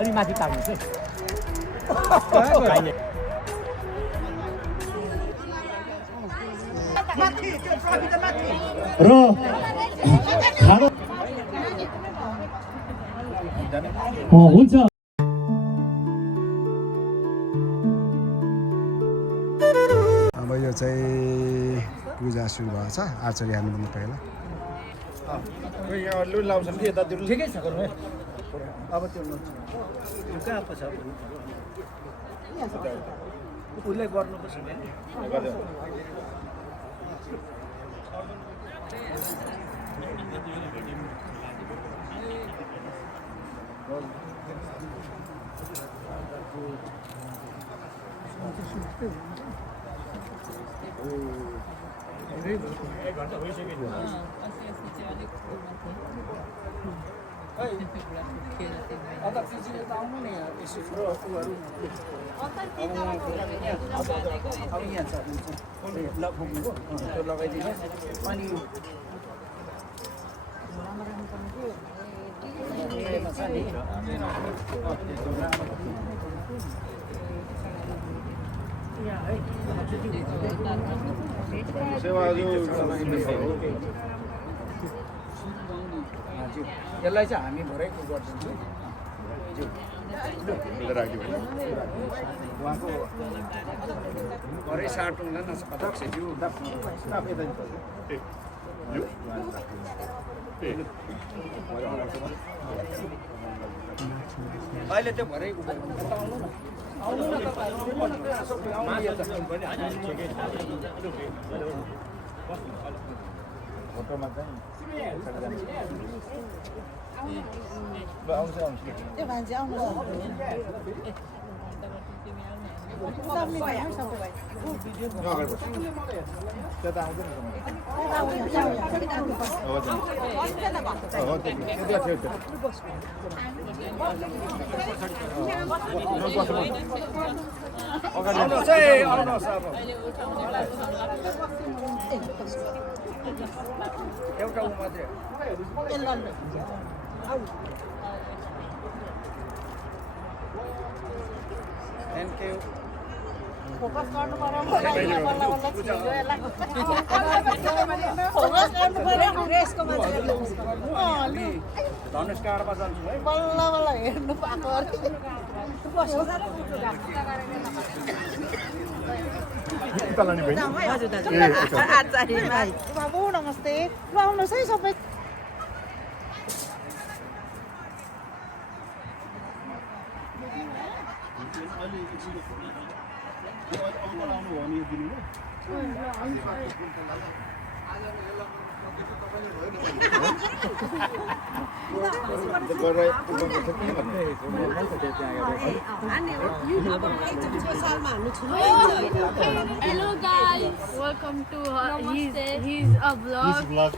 अलि माथि ताग्नुहोस् है र खाना हुन्छ अब यो चाहिँ पूजा सुरु भएको छ आर्चरी हान्नुभन्दा पहिला यहाँ लु लाउँछन् कि यतातिर ठिकै छ गर्नु है अब त्यो कहाँ पो छ उसले गर्नुपर्छ नि लगाइदिनु अनि यसलाई चाहिँ हामी भरेको गरिदिन्छौँ उहाँको भरे साटौँला न अध्यक्षज्यू अहिले त्यो भरे आउनु न फोटोमा चाहिँ त्यो मान्छे आउनु एउटा मात्रै थ्याङ्क यू फोकस गर्नु पर्यो बल्ल बल्ल छिर्यो यसलाई फोकस गर्नु पर्यो रेसको मान्छेले धनुष काँडमा जान्छु है बल्ल बल्ल हेर्नु पाएको बाबु नमस्ते ल आउनुहोस् है सबै Hello guys, welcome to his vlog.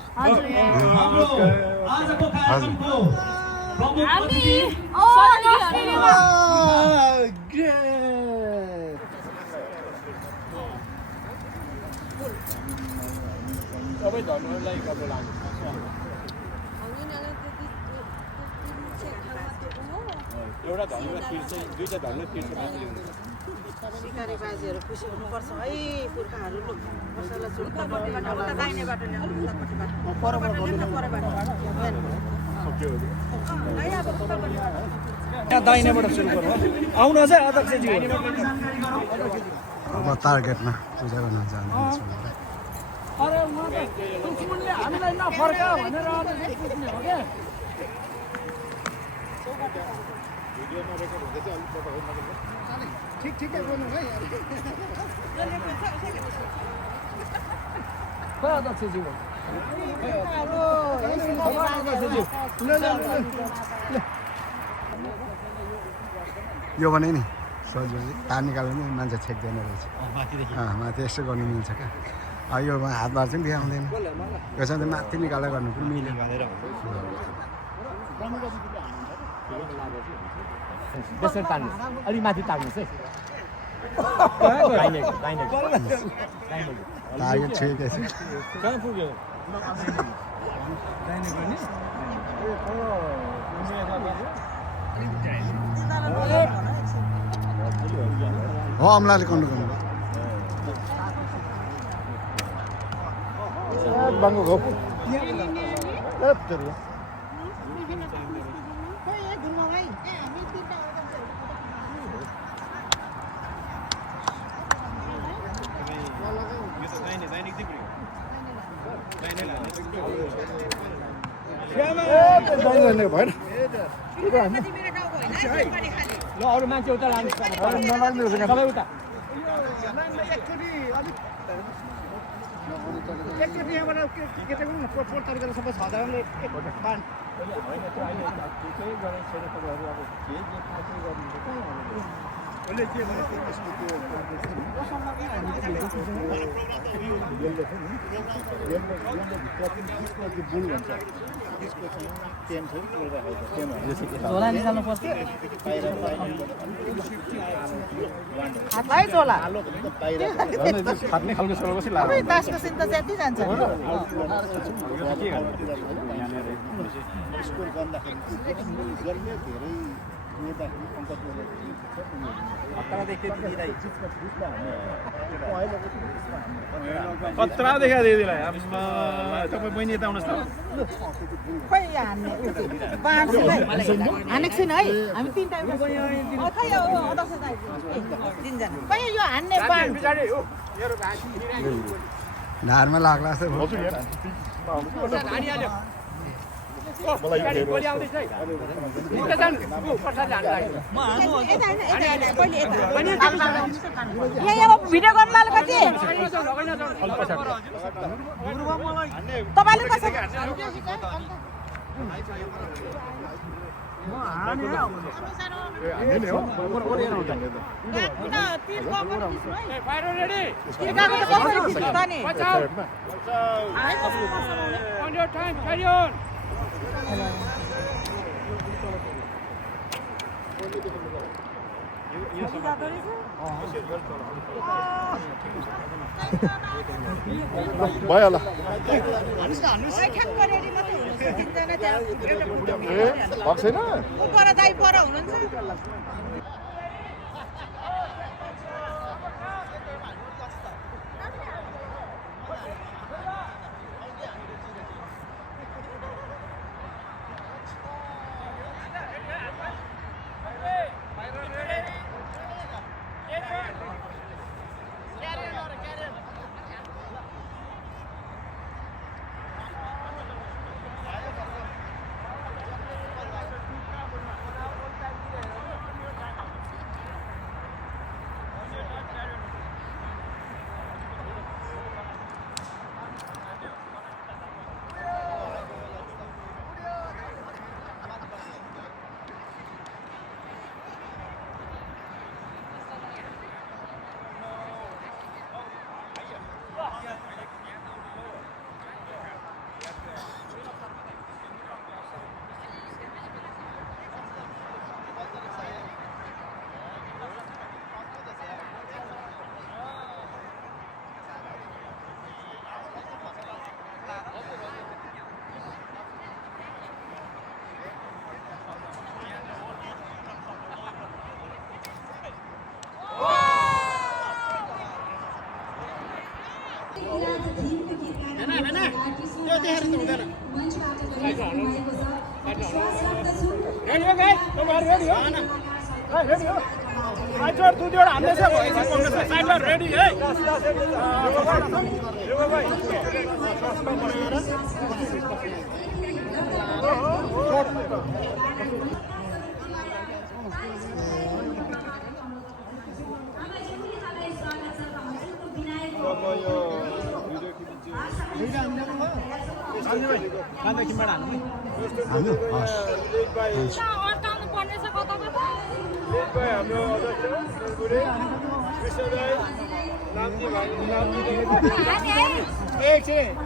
सबै धनुहरूलाई कपडा लाग्छ एउटा धनुमा तिर्छ दुईटा धनुमा तिर्छ मान्छे सिकारी बाजेहरू खुसी हुनुपर्छ है पुर्खाहरू मसला दाहिनेबाट सुरु गरौँ आउनुहोस् है अध्यक्षज्यू अब टार्गेटमा पूजा गर्न जानुहुन्छ अरे दुश्मनले हामीलाई नफर्का भनेर पुग्ने हो क्या ठिक ठिकै गर्नु है खै अध्यक्षज्यू यो भने नि सजिलो तार निकाल्नु नि मान्छे छेक्दैन रहेछ माथि यसो गर्नु मिल्छ क्या यो हातबार चाहिँ देखाउँदैन यो चाहिँ माथि निकालेर गर्नु पनि मिल्यो त्यसरी तान्नुहोस् अलि माथि ताग्नुहोस् है टार्गेट ठिकै छ कहाँ पुग्यो हो अमलाले कन्ट्रोल गर्नु बाङ्गो घोप भएन ल अरू मान्छे उता लानु सबै उता एकचोटि यहाँबाट के चाहिँ गर्नु पोट तरिकाले सबै 6,000ले झोला निकाल्नु पर्छ हातलाई झोला फाट्ने खालको सोलो कसरी लाग्यो बाँसको सिन त ज्यादै जान्छ स्कोर गर्दाखेरि जसले धेरै नेताहरू अङ्क खतरा देखा दिदीलाई तपाईँ बहिनी यता आउनुहोस् न खोइ हान्ने हानेको छैन है हामी 3 टाइम खै अध्यक्ष दाइ 3 जना खै यो हान्ने बाण ढाडमा लाग्ला जस्तो भिडियो गर्नु कति तपाईँले कसरी भयो होला पर दाइ पर हुनुहुन्छ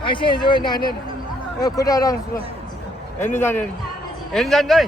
ऐसे जो नानी खुट्टा हेर्नु जाने हेर्नु जान्छ है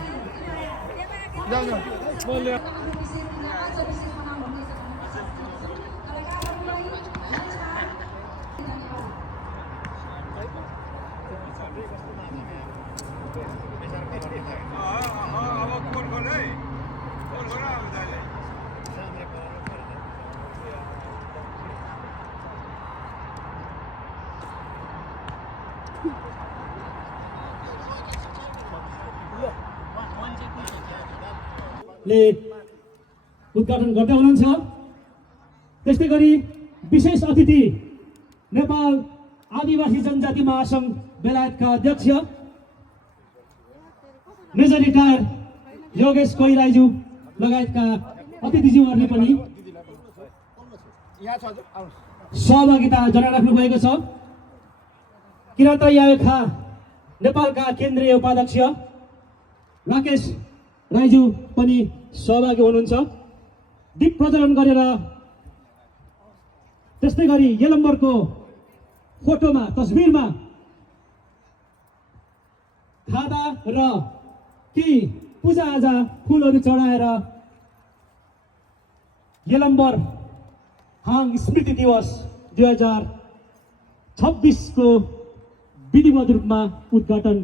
राईज्यूले उद्घाटन गर्दै हुनुहुन्छ। त्यस्तै गरी विशेष अतिथि नेपाल आदिवासी जनजाति महासङ्घ बेलायतका अध्यक्ष मेजर रिटायर योगेश कोही राईज्यू लगायतका अतिथिज्यूहरूले पनि सहभागिता जनाइराख्नु भएको छ। किराँत यायखा नेपालका केन्द्रीय उपाध्यक्ष राकेश राईज्यू पनि सहभागी हुनुहुन्छ। दीप प्रज्वलन गरेर त्यस्तै गरी यलम्बरको फोटोमा तस्बिरमा खादा र केही पूजाआजा फुलहरू चढाएर यलम्बर हाङ स्मृति दिवस 2026 को विधिवत रूपमा उद्घाटन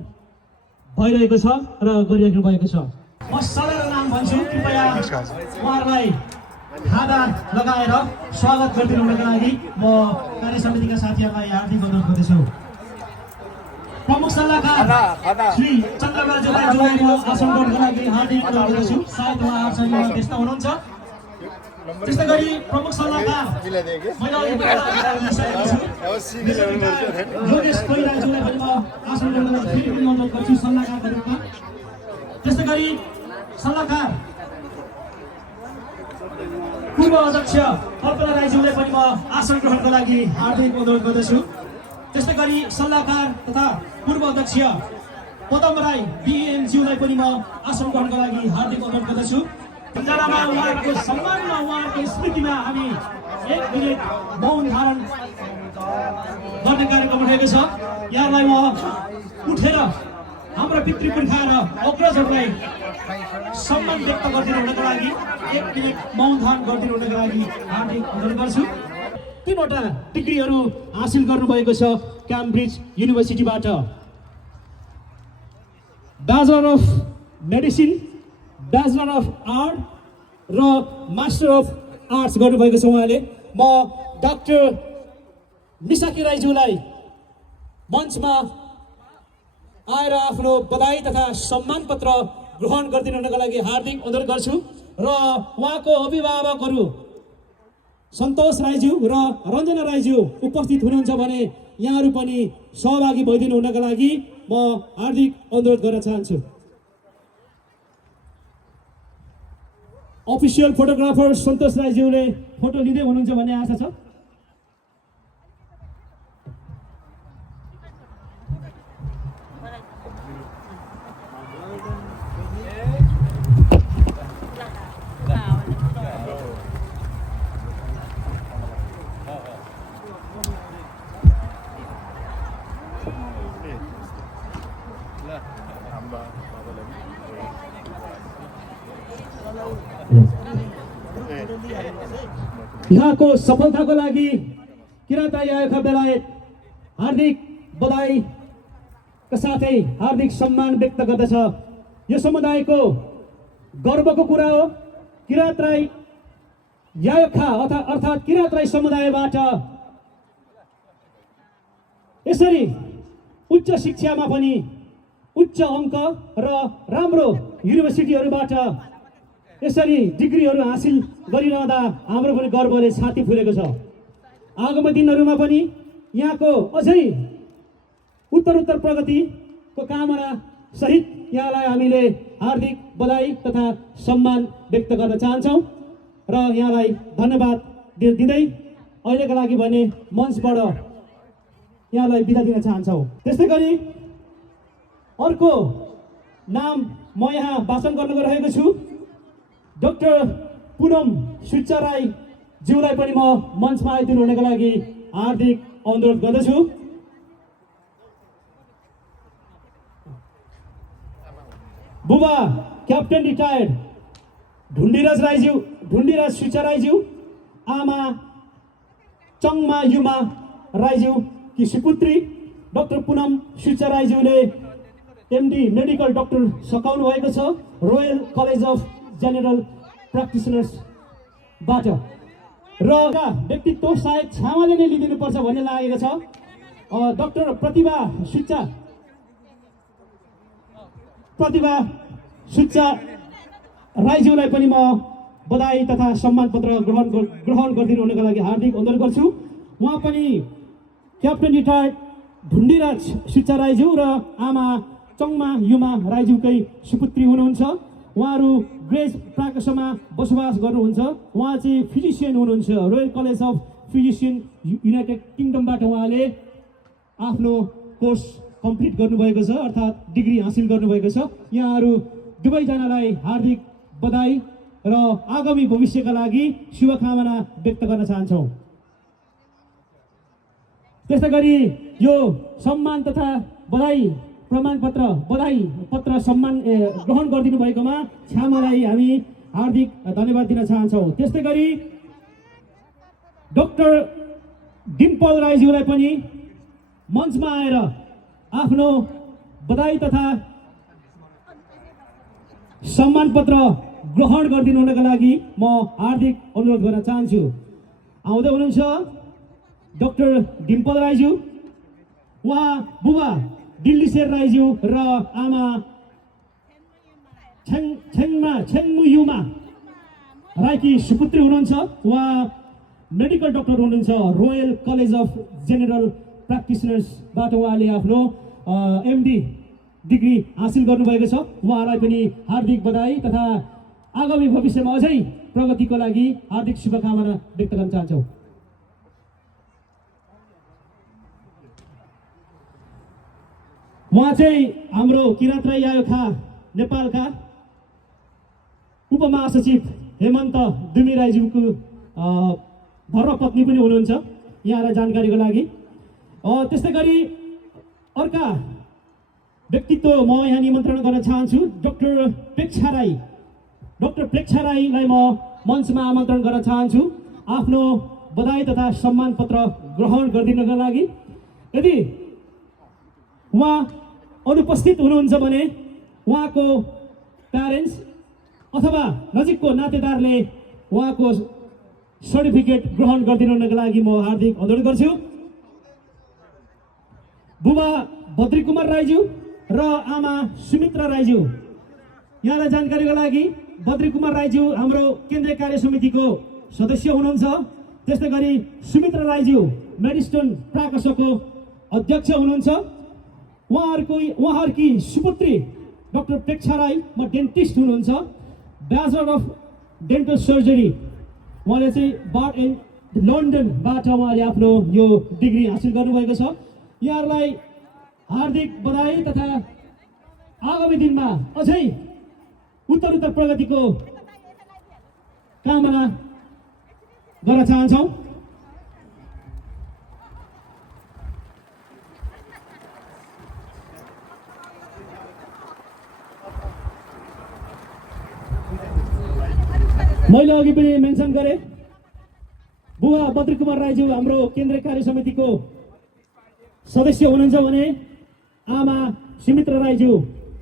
भइरहेको छ र गरिराख्नु भएको छ। म सबैको नाम भन्छु, कृपया उहाँहरूलाई खादा लगाएर स्वागत गरिदिनुको लागि म कार्य समितिका साथीहरूलाई हार्दिक अनुरोध गर्दछु। प्रमुख सल्लाहकार श्री चन्द्रबहादुर जोलाई म आसन गर्नको लागि हार्दिक अनुरोध गर्दछु। सायद उहाँहरूसँग व्यस्त हुनुहुन्छ। त्यस्तै गरी प्रमुख सल्लाहकार योगेश कोही राईज्यूलाई पनि म आसन गर्नको लागि फेरि पनि अनुरोध गर्छु सल्लाहकारका रूपमा। त्यस्तै गरी सल्लाहकार पूर्व अध्यक्ष कल्पना राईज्यूलाई पनि म आसन ग्रहणको लागि हार्दिक अनुरोध गर्दछु। त्यस्तै गरी सल्लाहकार तथा पूर्व अध्यक्ष पदम राई बिएमज्यूलाई पनि म आसन ग्रहणको लागि हार्दिक अनुरोध गर्दछु। सम्झनामा उहाँहरूको सम्मानमा उहाँहरूको स्मृतिमा हामी 1 मिनेट मौन धारण गर्ने कार्यक्रम उठेको छ। यहाँलाई म उठेर हाम्रो पितृपुर्खा र अग्रजहरूलाई सम्मान व्यक्त गरिदिनुको लागि 1 मिनेट मौन धारण गरिदिनुको लागि हार्दिक अनुरोध गर्छु। 3वटा डिग्रीहरू हासिल गर्नुभएको छ क्याम्ब्रिज युनिभर्सिटीबाट। Bachelor of medicine, bachelor of art र मास्टर अफ आर्ट्स गर्नुभएको छ उहाँले। म डाक्टर मिसाकी राईज्यूलाई मञ्चमा आएर आफ्नो बधाई तथा सम्मान पत्र ग्रहण गरिदिनुको लागि हार्दिक अनुरोध गर्छु र उहाँको अभिभावकहरू सन्तोष राईज्यू र रञ्जना राईज्यू उपस्थित हुनुहुन्छ भने यहाँहरू पनि सहभागी भइदिनु हुनका लागि म हार्दिक अनुरोध गर्न चाहन्छु। अफिसियल फोटोग्राफर सन्तोष राईज्यूले फोटो लिँदै हुनुहुन्छ भन्ने आशा छ। यहाँको सफलताको लागि किराँत यायखा बेलायत हार्दिक बधाईका साथै हार्दिक सम्मान व्यक्त गर्दछ। यो समुदायको गर्वको कुरा हो। किराँत राई यायखा अर्थात् किराँत राई समुदायबाट यसरी उच्च शिक्षामा पनि उच्च अङ्क र राम्रो युनिभर्सिटीहरूबाट यसरी डिग्रीहरू हासिल गरिरहँदा हाम्रो पनि गर्वले छाती फुलेको छ। आगामी दिनहरूमा पनि यहाँको अझै उत्तरोत्तर प्रगतिको कामना सहित यहाँलाई हामीले हार्दिक बधाई तथा सम्मान व्यक्त गर्न चाहन्छौँ र यहाँलाई धन्यवाद दिँदै अहिलेका लागि भने मञ्चबाट यहाँलाई बिदा दिन चाहन्छौँ। त्यस्तै गरी अर्को नाम म यहाँ भाषण गर्न गइरहेको छु। डाक्टर पुनम सुच्चा राई ज्यूलाई पनि म मञ्चमा आइदिनु हुनको लागि हार्दिक अनुरोध गर्दछु। बुबा क्याप्टेन रिटायर्ड ढुण्डीराज सुच्चा राईज्यू, आमा चङमा युमा राईज्यू कि सुपुत्री डाक्टर पुनम सुच्चा राईज्यूले एमडी मेडिकल डाक्टर सकाउनु भएको छ रोयल कलेज अफ जेनरल प्र्याक्टिसनर्सबाट र व्यक्तित्व सायद छामाले नै लिदिनुपर्छ भन्ने लागेको छ। डाक्टर प्रतिभा सुच्चा राईज्यूलाई पनि म बधाई तथा सम्मान पत्र ग्रहण गरिदिनु हुनका लागि हार्दिक अनुरोध गर्छु। उहाँ पनि क्याप्टेन रिटायर्ड ढुण्डीराज शिक्षा राईज्यू र आमा चङमा युमा राईज्यूकै सुपुत्री हुनुहुन्छ। उहाँहरू ग्रेस प्राकसमा बसोबास गर्नुहुन्छ। उहाँ चाहिँ फिजिसियन हुनुहुन्छ। Royal College of Physician United किङडमबाट उहाँले आफ्नो कोर्स कम्प्लिट गर्नुभएको छ, अर्थात् डिग्री हासिल गर्नुभएको छ। यहाँहरू दुवैजनालाई हार्दिक बधाई र आगामी भविष्यका लागि शुभकामना व्यक्त गर्न चाहन्छौँ। त्यस्तै गरी यो सम्मान तथा बधाई पत्र सम्मान ग्रहण गरिदिनु भएकोमा छ्यामालाई हामी हार्दिक धन्यवाद दिन चाहन्छौँ। त्यस्तै गरी डाक्टर डिम्पल राईज्यूलाई पनि मञ्चमा आएर आफ्नो बधाई तथा सम्मान पत्र ग्रहण गरिदिनु हुनका लागि म हार्दिक अनुरोध गर्न चाहन्छु। आउँदै हुनुहुन्छ डाक्टर डिम्पल राईज्यू, उहाँ बुबा दिल्लीशेर राईज्यू र आमा छेङमुयुमा राईकी सुपुत्री हुनुहुन्छ। उहाँ मेडिकल डाक्टर हुनुहुन्छ। रोयल कलेज अफ जेनरल प्र्याक्टिसनर्सबाट उहाँले आफ्नो एमडी डिग्री हासिल गर्नुभएको छ। उहाँलाई पनि हार्दिक बधाई तथा आगामी भविष्यमा अझै प्रगतिको लागि हार्दिक शुभकामना व्यक्त गर्न चाहन्छौँ। उहाँ चाहिँ हाम्रो किराँत राई आयोखा नेपालका उपमहासचिव हेमन्त दुमी राईज्यूको धर्मपत्नी पनि हुनुहुन्छ, यहाँलाई जानकारीको लागि। त्यस्तै गरी अर्का व्यक्तित्व म यहाँ निमन्त्रण गर्न चाहन्छु। डाक्टर प्रेक्षा राईलाई म मञ्चमा आमन्त्रण गर्न चाहन्छु आफ्नो बधाई तथा सम्मान पत्र ग्रहण गरिदिनका लागि। यदि उहाँ अनुपस्थित हुनुहुन्छ भने उहाँको प्यारेन्ट्स अथवा नजिकको नातेदारले उहाँको सर्टिफिकेट ग्रहण गरिदिनुका लागि म हार्दिक अनुरोध गर्छु। बुबा बद्रीकुमार राईज्यू र आमा सुमित्रा राईज्यू, यहाँलाई जानकारीको लागि बद्रीकुमार राईज्यू हाम्रो केन्द्रीय कार्य समितिको सदस्य हुनुहुन्छ। त्यस्तै गरी सुमित्रा राईज्यू मेडिस्टोन प्राकसको अध्यक्ष हुनुहुन्छ। उहाँहरूकी सुपुत्री डाक्टर प्रेक्षा राई म डेन्टिस्ट हुनुहुन्छ। ब्याचलर अफ डेन्टल सर्जरी उहाँले चाहिँ बार्ट एन्ड लन्डनबाट उहाँले आफ्नो यो डिग्री हासिल गर्नुभएको छ। यहाँहरूलाई हार्दिक बधाई तथा आगामी दिनमा अझै उत्तरोत्तर प्रगतिको कामना गर्न चाहन्छौँ। मैले अघि पनि मेन्सन गरेँ, बुबा बद्रीकुमार राईज्यू हाम्रो केन्द्रीय कार्य समितिको सदस्य हुनुहुन्छ भने आमा सुमित्रा राईज्यू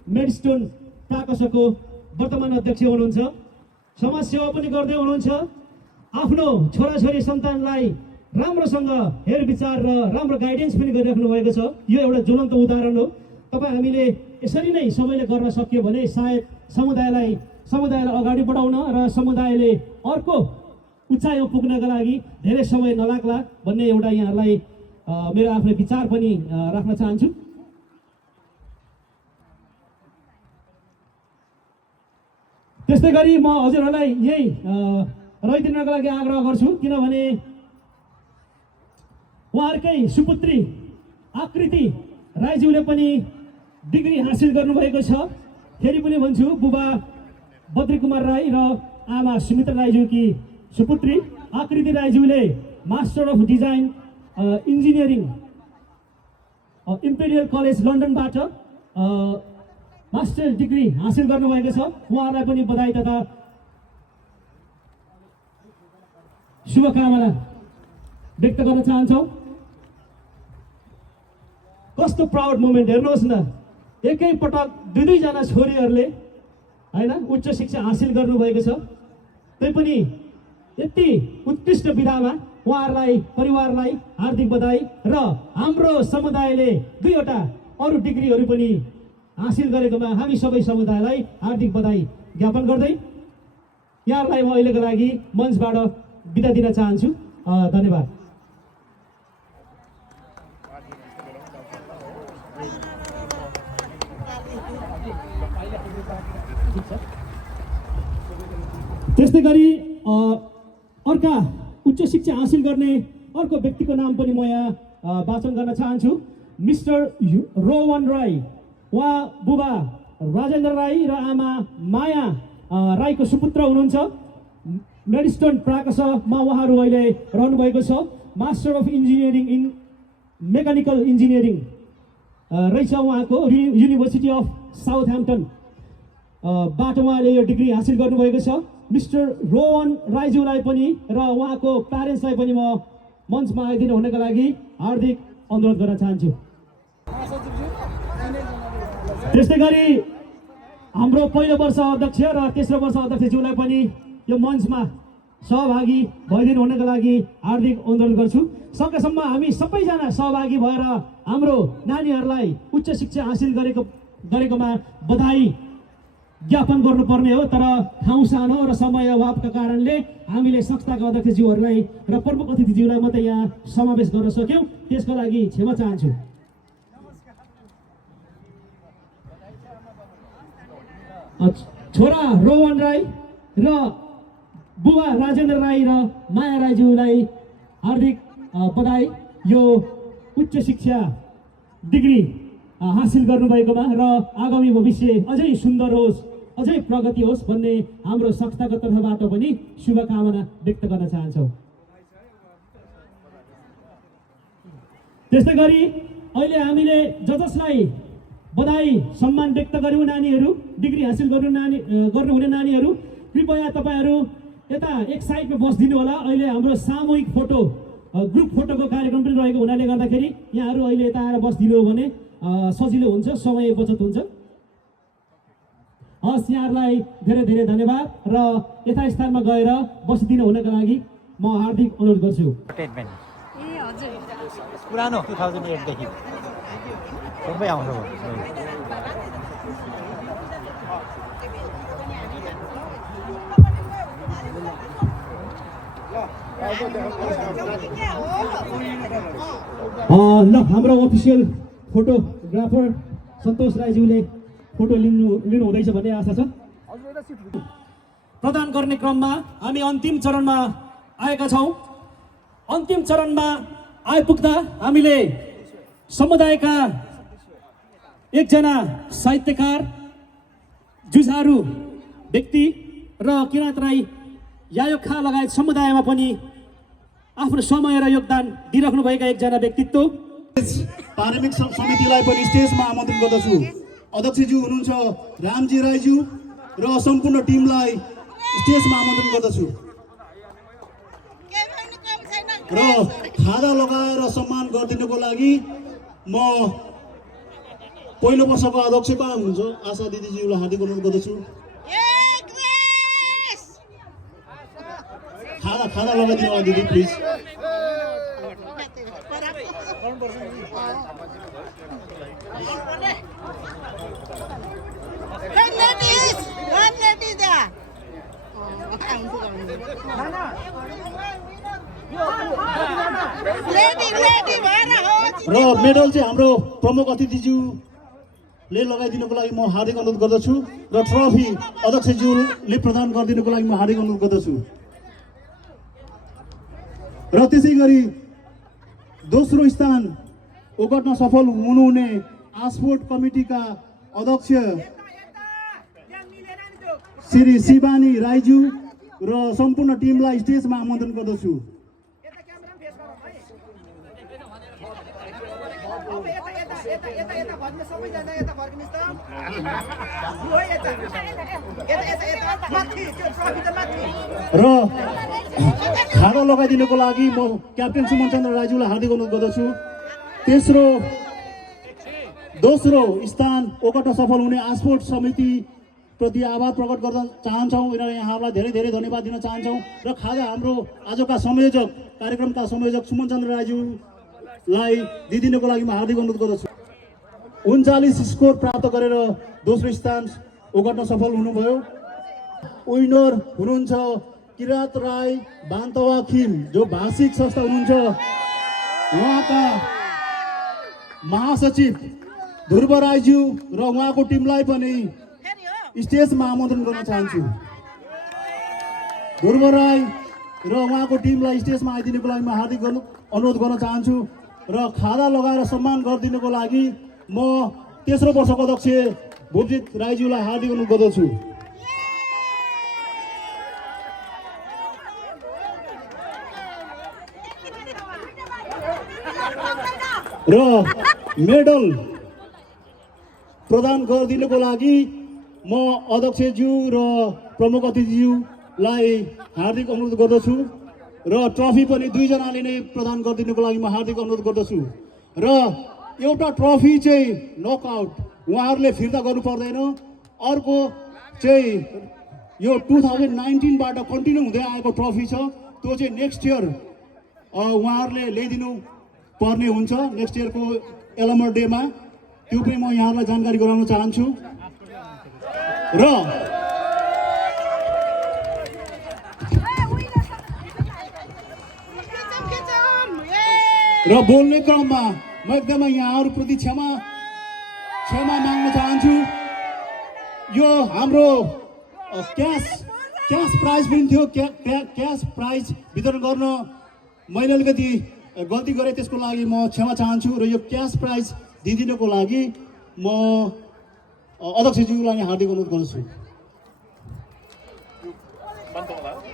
मेडिस्टोन प्राकसको वर्तमान अध्यक्ष हुनुहुन्छ। समाजसेवा पनि गर्दै हुनुहुन्छ। आफ्नो छोराछोरी सन्तानलाई राम्रोसँग हेरविचार र राम्रो गाइडेन्स पनि गरिराख्नु भएको छ। यो एउटा ज्वलन्त उदाहरण हो। तपाईँ हामीले यसरी नै सबैले गर्न सक्यो भने सायद समुदायलाई अगाडि बढाउन र समुदायले अर्को उचाइमा पुग्नका लागि धेरै समय नलाग्ला भन्ने एउटा यहाँहरूलाई मेरो आफ्नो विचार पनि राख्न चाहन्छु। त्यस्तै गरी म हजुरहरूलाई यही रहिदिनका लागि आग्रह गर्छु, किनभने उहाँहरूकै सुपुत्री आकृति राईज्यूले पनि डिग्री हासिल गर्नुभएको छ। फेरि पनि भन्छु, बुबा बद्रीकुमार राई र आमा सुमित्रा राईज्यूकी सुपुत्री आकृति राईज्यूले master of design engineering Imperial College लन्डनबाट मास्टर डिग्री हासिल गर्नुभएको छ। उहाँलाई पनि बधाई तथा शुभकामना व्यक्त गर्न चाहन्छौँ। कस्तो प्राउड मोमेन्ट हेर्नुहोस् न, एकैपटक दुईजना छोरीहरूले हैन उच्च शिक्षा हासिल गर्नुभएको छ। तैपनि यति उत्कृष्ट विधामा उहाँहरूलाई परिवारलाई हार्दिक बधाई र हाम्रो समुदायले दुईवटा अरू डिग्रीहरू पनि हासिल गरेकोमा हामी सबै समुदायलाई हार्दिक बधाई ज्ञापन गर्दै यहाँहरूलाई म अहिलेको लागि मञ्चबाट बिदा दिन चाहन्छु। धन्यवाद। त्यस्तै गरी अर्का उच्च शिक्षा हासिल गर्ने अर्को व्यक्तिको नाम पनि म यहाँ वाचन गर्न चाहन्छु। Mister Rowan Rai. उहाँ बुबा राजेन्द्र राई र आमा माया राईको सुपुत्र हुनुहुन्छ। मेडिस्टोन प्राकसमा उहाँहरू अहिले रहनुभएको छ। Master of engineering in mechanical engineering रहेछ उहाँको युनिभर्सिटी अफ साउथ ह्याम्पटन बाट उहाँले यो डिग्री हासिल गर्नुभएको छ। मिस्टर रोवन राईज्यूलाई पनि र उहाँको प्यारेन्ट्सलाई पनि म मञ्चमा आइदिनु हुनको लागि हार्दिक अनुरोध गर्न चाहन्छु। त्यस्तै गरी हाम्रो पहिलो वर्ष अध्यक्ष र तेस्रो वर्ष अध्यक्षज्यूलाई पनि यो मञ्चमा सहभागी भइदिनु हुनको लागि हार्दिक अनुरोध गर्छु। सकेसम्म हामी सबैजना सहभागी भएर हाम्रो नानीहरूलाई उच्च शिक्षा हासिल गरेकोमा बधाई ज्ञापन गर्नुपर्ने हो। तर ठाउँ सानो र समय अभावका कारणले हामीले संस्थाका अध्यक्षज्यूहरूलाई र प्रमुख अतिथिज्यूलाई मात्रै यहाँ समावेश गर्न सक्यौँ। त्यसको लागि क्षमा चाहन्छु। छोरा रोवन राई र बुबा राजेन्द्र राई र माया राईज्यूलाई हार्दिक बधाई यो उच्च शिक्षा डिग्री हासिल गर्नुभएकोमा र आगामी भविष्य अझै सुन्दर होस्, अझै प्रगति होस् भन्ने हाम्रो संस्थाको तर्फबाट पनि शुभकामना व्यक्त गर्न चाहन्छौँ। त्यस्तै गरी अहिले हामीले जसलाई बधाई सम्मान व्यक्त गर्यौँ नानीहरू, डिग्री हासिल गर्नुहुने नानीहरू, कृपया तपाईँहरू यता एक साइडमा बसिदिनु होला। अहिले हाम्रो सामूहिक फोटो ग्रुप फोटोको कार्यक्रम पनि रहेको हुनाले गर्दाखेरि यहाँहरू अहिले यता आएर बसिदिनु हो भने सजिलो हुन्छ, समय बचत हुन्छ। हस्, यहाँहरूलाई धेरै धेरै धन्यवाद र यथास्थानमा गएर बसिदिनु हुनको लागि म हार्दिक अनुरोध गर्छु। पुरानो 2008 देखि सबै आउँछ। ल हाम्रो अफिसियल फोटोग्राफर सन्तोष राईज्यूले फोटो लिनु हुँदैछ भन्ने आशा छ। प्रदान गर्ने क्रममा हामी अन्तिम चरणमा आएका छौँ। अन्तिम चरणमा आइपुग्दा हामीले समुदायका एकजना साहित्यकार, जुझारु व्यक्ति र किराँत राई यायोखा लगायत समुदायमा पनि आफ्नो समय र योगदान दिइराख्नुभएका एकजना व्यक्तित्व पारमिक समितिलाई पनि स्टेजमा आमन्त्रण गर्दछु। अध्यक्षज्यू हुनुहुन्छ रामजी राईज्यू र सम्पूर्ण टिमलाई स्टेजमा आमन्त्रण गर्दछु र खादा लगाएर सम्मान गरिदिनुको लागि म पहिलो वर्षको अध्यक्ष कहाँ हुनुहुन्छ आशा दिदीज्यूलाई हार्दिक अनुरोध गर्दछु। खादा लगाइदिनु होला दिदी प्लिज। र मेडल चाहिँ हाम्रो प्रमुख अतिथिज्यूले लगाइदिनुको लागि म हार्दिक अनुरोध गर्दछु र ट्रफी अध्यक्षज्यूले प्रदान गरिदिनुको लागि म हार्दिक अनुरोध गर्दछु। र त्यसै गरी दोस्रो स्थान ओगट्न सफल हुनुहुने आस्पोर्ट कमिटीका अध्यक्ष श्री शिवानी राईज्यू र सम्पूर्ण टिमलाई स्टेजमा आमन्त्रण गर्दछु। र खाना लगाइदिनुको लागि म क्याप्टेन सुमन चन्द्र राईज्यूलाई हार्दिक अनुरोध गर्दछु। दोस्रो स्थान ओगट्न सफल हुने आस्पोर्ट समिति प्रति आभार प्रकट गर्न चाहन्छौँ र यहाँलाई धेरै धेरै धन्यवाद दिन चाहन्छौँ। र खाजा हाम्रो आजका संयोजक कार्यक्रमका संयोजक सुमन चन्द्र राईज्यूलाई दिइदिनुको लागि म हार्दिक अनुरोध गर्दछु। 39 स्कोर प्राप्त गरेर दोस्रो स्थान ओगट्न सफल हुनुभयो विनर हुनुहुन्छ किरात राई बान्तवा खिम जो भाषिक संस्था हुनुहुन्छ उहाँका महासचिव ध्रुव राईज्यू र उहाँको टिमलाई पनि स्टेजमा आमन्त्रण गर्न चाहन्छु। ध्रुव राई र उहाँको टिमलाई स्टेजमा आइदिनुको लागि म हार्दिक अनुरोध गर्न चाहन्छु र खादा लगाएर सम्मान गरिदिनुको लागि म तेस्रो वर्षको अध्यक्ष भुपजित राईज्यूलाई हार्दिक अनुरोध गर्दछु। र मेडल प्रदान गरिदिनुको लागि म अध्यक्षज्यू र प्रमुख अतिथिज्यूलाई हार्दिक अनुरोध गर्दछु र ट्रफी पनि दुईजनाले नै प्रदान गरिदिनुको लागि म हार्दिक अनुरोध गर्दछु। र एउटा ट्रफी चाहिँ नकआउट उहाँहरूले फिर्ता गर्नु पर्दैन, अर्को चाहिँ यो 2019बाट कन्टिन्यू हुँदै आएको ट्रफी छ त्यो चाहिँ नेक्स्ट इयर उहाँहरूले ल्याइदिनु पर्ने हुन्छ नेक्स्ट इयरको एलमर डेमा, त्यो पनि म यहाँलाई जानकारी गराउन चाहन्छु। र बोल्ने क्रममा म एकदमै यहाँहरूप्रति क्षमा माग्न चाहन्छु। यो हाम्रो क्यास प्राइज पनि थियो, क्यास प्राइज वितरण गर्न मैले अलिकति गल्ती गरेँ, त्यसको लागि म क्षमा चाहन्छु। र यो क्यास प्राइज दिइदिनुको लागि म अध्यक्षज्यूलाई हार्दिक अनुरोध गर्छु।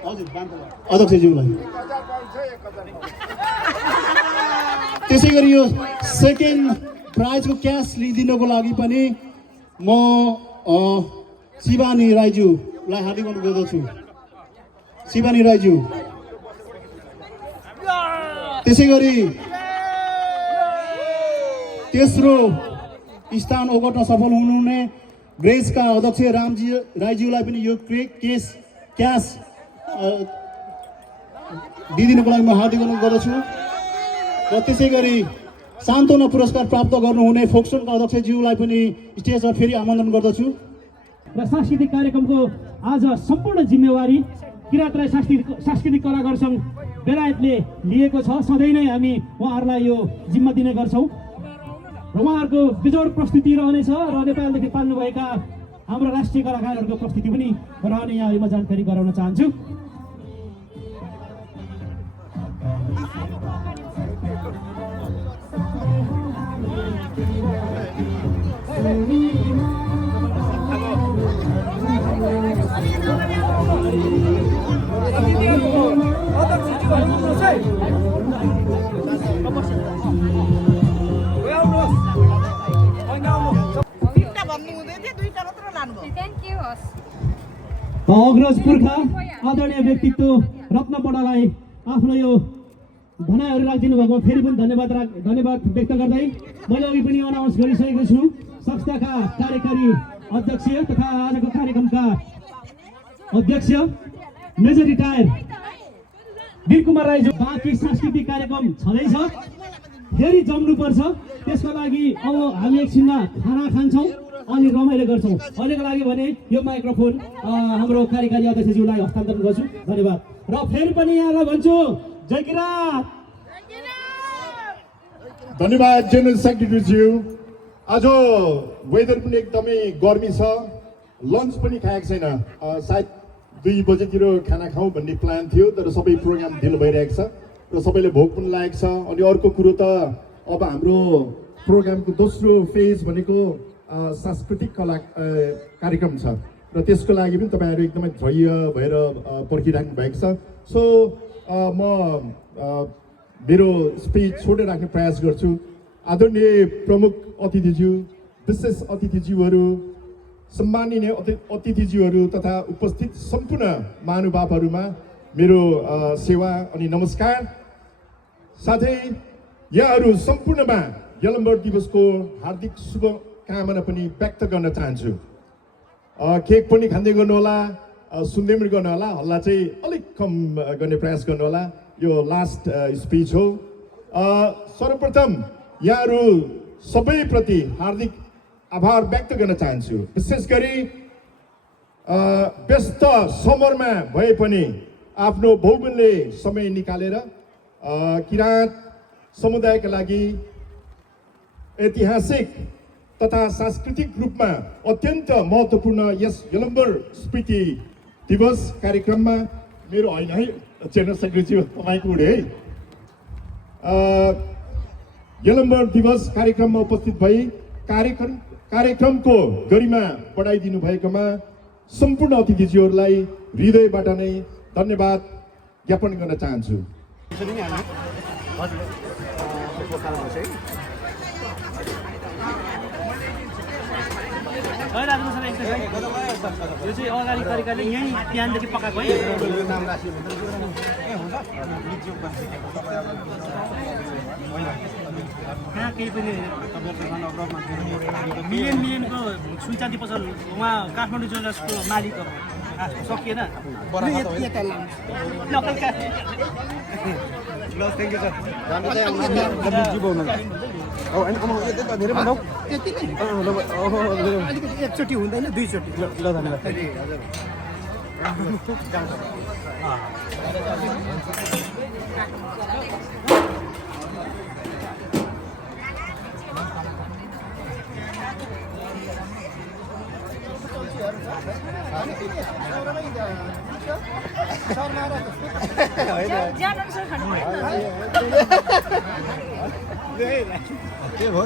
हजुर अध्यक्षज्यूलाई। त्यसै गरी यो सेकेन्ड प्राइजको क्यास लिइदिनुको लागि पनि म शिवानी राईज्यूलाई हार्दिक अनुरोध गर्दछु। शिवानी राईज्यू। त्यसै गरी तेस्रो स्थान ओगट्न सफल हुनुहुने ग्रेसका अध्यक्ष रामजी राईज्यूलाई पनि यो क्यास दिइदिनुको लागि म हार्दिक अनुरोध गर्दछु। र त्यसै गरी सान्त्वना पुरस्कार प्राप्त गर्नुहुने फोक्सोनका अध्यक्षज्यूलाई पनि स्टेजमा फेरि आमन्त्रण गर्दछु। र सांस्कृतिक कार्यक्रमको आज सम्पूर्ण जिम्मेवारी किरात राई सांस्कृतिक कलाकार सङ्घ बेलायतले लिएको छ। सधैँ नै हामी उहाँहरूलाई यो जिम्मा दिने गर्छौँ र उहाँहरूको बेजोड प्रस्तुति रहनेछ र नेपालदेखि पाल्नुभएका हाम्रो राष्ट्रिय कलाकारहरूको प्रस्तुति पनि रहने यहाँ म जानकारी गराउन चाहन्छु। अग्रज पुर्खा आदरणीय व्यक्तित्व रत्न बडालाई आफ्नो यो भनाइहरू राखिदिनु भएको फेरि पनि धन्यवाद व्यक्त गर्दै मैले अघि पनि अनाउन्स गरिसकेको छु संस्थाका कार्यकारी अध्यक्ष तथा आजको कार्यक्रमका अध्यक्ष मेजर रिटायर वीर कुमार राईज्यू। बाँकी सांस्कृतिक कार्यक्रम छँदैछ, फेरि जम्नुपर्छ। त्यसको लागि अब हामी एकछिनमा खाना खान्छौँ अनि रमाइलो गर्छौँ। अहिलेको लागि भने यो माइक्रोफोन हाम्रो कार्यकारी अध्यक्षज्यूलाई हस्तान्तरण गर्छु। धन्यवाद। र फेरि पनि यहाँलाई भन्छु जय किरात। धन्यवाद जेनरल सेक्रेटरीज्यू। आज वेदर पनि एकदमै गर्मी छ, लन्च पनि खाएको छैन, सायद 2 बजेतिर खाना खाउँ भन्ने प्लान थियो, तर सबै प्रोग्राम ढिलो भइरहेको छ र सबैले भोक पनि लागेको छ। अनि अर्को कुरो त अब हाम्रो प्रोग्रामको दोस्रो फेज भनेको सांस्कृतिक कला कार्यक्रम छ र त्यसको लागि पनि तपाईँहरू एकदमै धैर्य भएर पर्खिराख्नु भएको छ। सो म मेरो स्पिच छोडेर राख्ने प्रयास गर्छु। आदरणीय प्रमुख अतिथिज्यू, विशेष अतिथिज्यूहरू, सम्माननीय अतिथिज्यूहरू तथा उपस्थित सम्पूर्ण महानुभावहरूमा मेरो सेवा अनि नमस्कार। साथै यहाँहरू सम्पूर्णमा यलम्बर दिवसको हार्दिक शुभकामना पनि व्यक्त गर्न चाहन्छु। केक पनि खाँदै गर्नुहोला, सुन्दै पनि गर्नुहोला, हल्ला चाहिँ अलिक कम गर्ने प्रयास गर्नुहोला। यो लास्ट स्पिच हो। सर्वप्रथम यहाँहरू सबैप्रति हार्दिक आभार व्यक्त गर्न चाहन्छु। विशेष गरी व्यस्त समरमा भए पनि आफ्नो बहुमूल्य समय निकालेर किराँत समुदायका लागि ऐतिहासिक तथा सांस्कृतिक रूपमा अत्यन्त महत्त्वपूर्ण यस यलम्बर स्मृति दिवस कार्यक्रममा मेरो होइन है जेनरल सेक्रेटरी तपाईँको हुने है यलम्बर दिवस कार्यक्रममा उपस्थित भई कार्यक्रमको गरिमा बढाइदिनु भएकोमा सम्पूर्ण अतिथिज्यूहरूलाई हृदयबाट नै धन्यवाद ज्ञापन गर्न चाहन्छु। यो चाहिँ अगाडि तरिकाले यहीँ बिहानदेखि पकाएको है कहाँ केही पनि मिलियनको सुनचाँदी पसल उहाँ काठमाडौँ ज्वेलर्सको मालिक सकिएन एकचोटि हुँदैन दुईचोटि ल धन्यवाद के भयो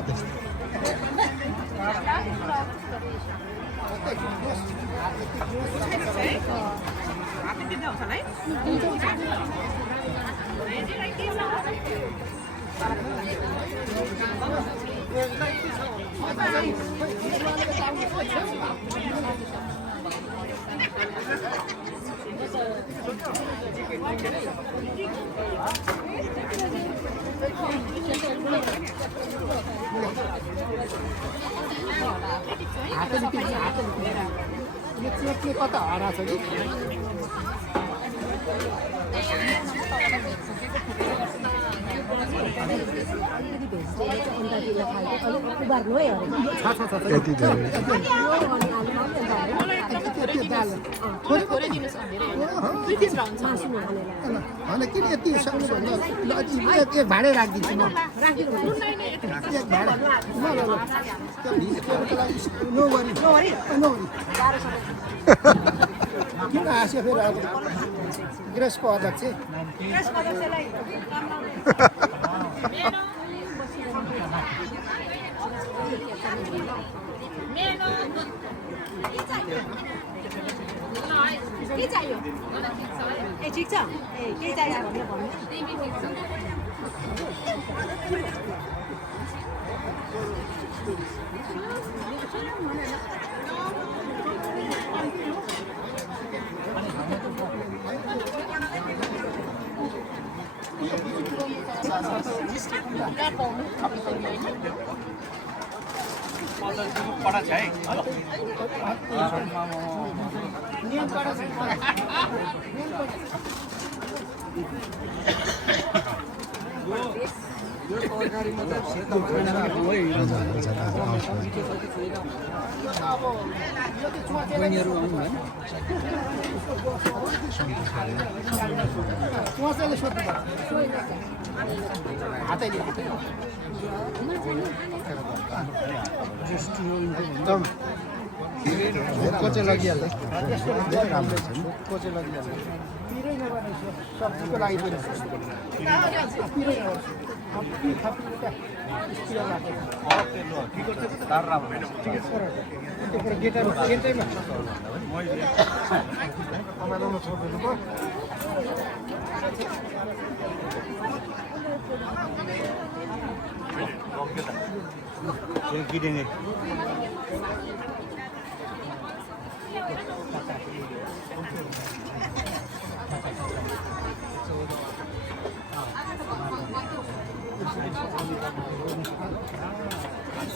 कता हराएको छ कि किन यति एक भाडै राखिदिन्छु म एक भाडा किन हाँस्यो फेरि अब ग्रेसको अध्यक्ष के चाहियो ए ठिक छ ए के चाहियो भनेर भन्नु पढा छ है कोचे लगिहाल्छ धेरै राम्रो छ नि कोचे लगिहाल्छ सब्जीको लागि पनि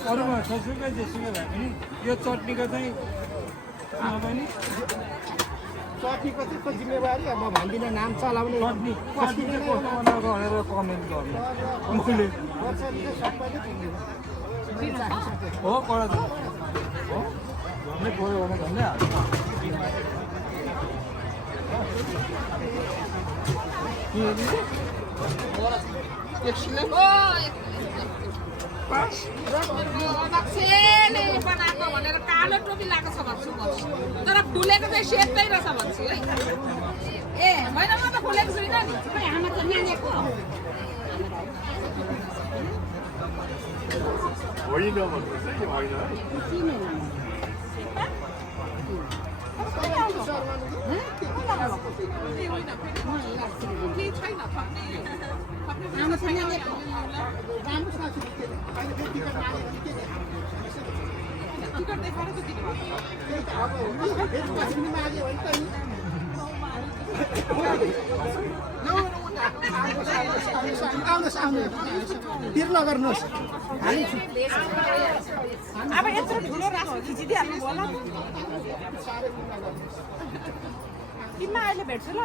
अरूमा 6 रुपियाँ जेसीमा भए पनि यो चटनीको चाहिँ पनि चटनीको चाहिँ को जिम्मेवारी अब म भन्दिनँ नाम चलाउने चटनी बनाएको भनेर कमेन्ट गर्नु मैले हो कडा हो भन्ने गयो भने भन्ने अध्यक्षले बनाएको भनेर कालो टोपी लगाएको छ भन्छु म तर फुलेको चाहिँ सेतै रहेछ भन्छु है ए होइन म त फुलेको छुइनँ नि हाम्रो त नानीको होइन भन्नुहोस् है होइन तिर्न गर्नुहोस् अब यत्रो ठुलो रासो खिचिदिइहाल्नु भयो ल तिमीमा अहिले भेट्छु ल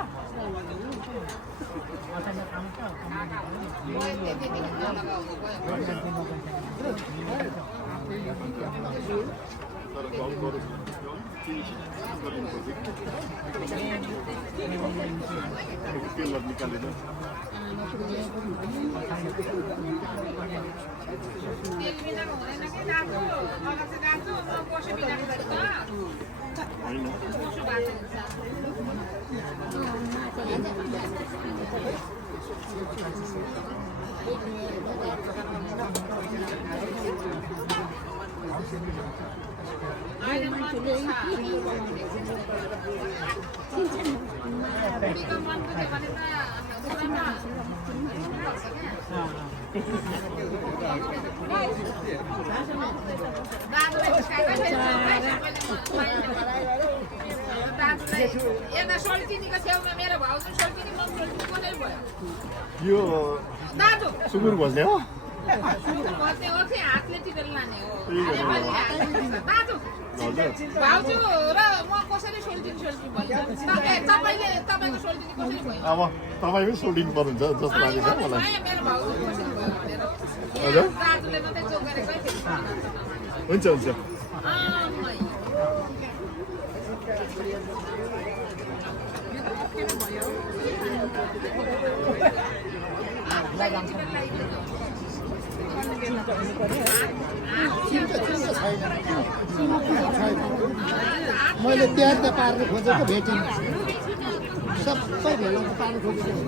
यता सोल्टिनीको छेउमा मेरो भाउजू सोल्टिनी म सोल्टिनीको नै भयो यो दाजु सुँगुर खोज्ने हो भन्ने हो कि हातले टिपेर लाने हो दाजु भाउजू र म कसरी सोल्टिनी भन्छ तपाईँको सोल्टिनी कसरी भयो अब तपाईँकै सोल्टिनु पर्नुहुन्छ जस्तो लागेको छ मलाई मेरो भाउजू कसरी भयो भनेर हजुर दाजुले मात्रै चोक गरेकै हुन्छ हुन्छ मैले तयार त पार्नु खोजेको भेटिनँ सबै भेला पार्नु खोजेको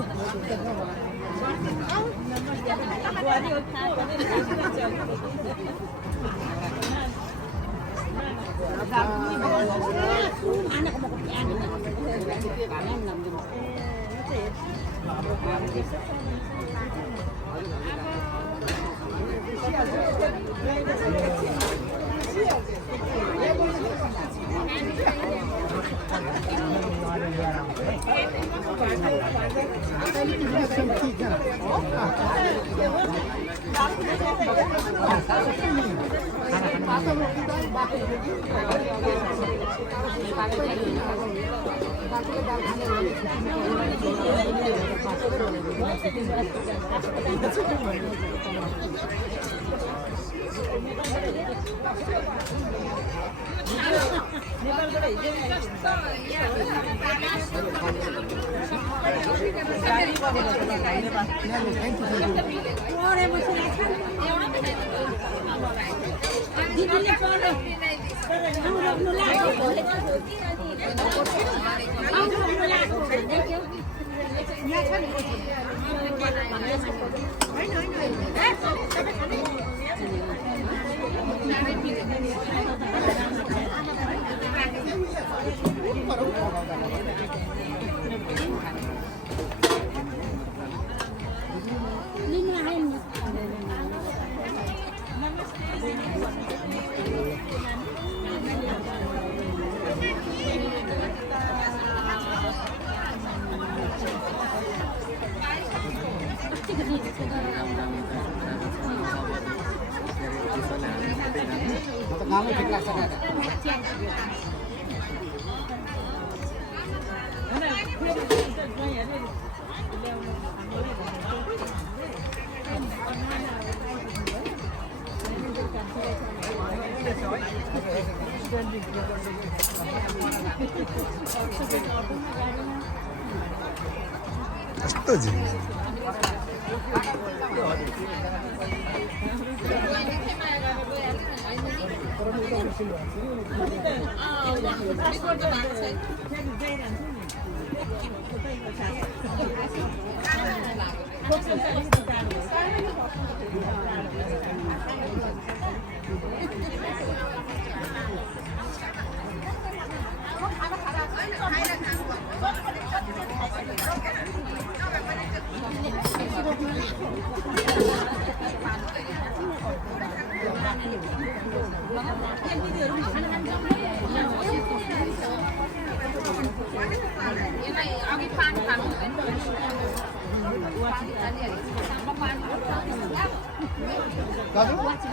कस्तो झिङ यसलाई अघि पानी खानु हुँदैन पानी खालिहाल्छ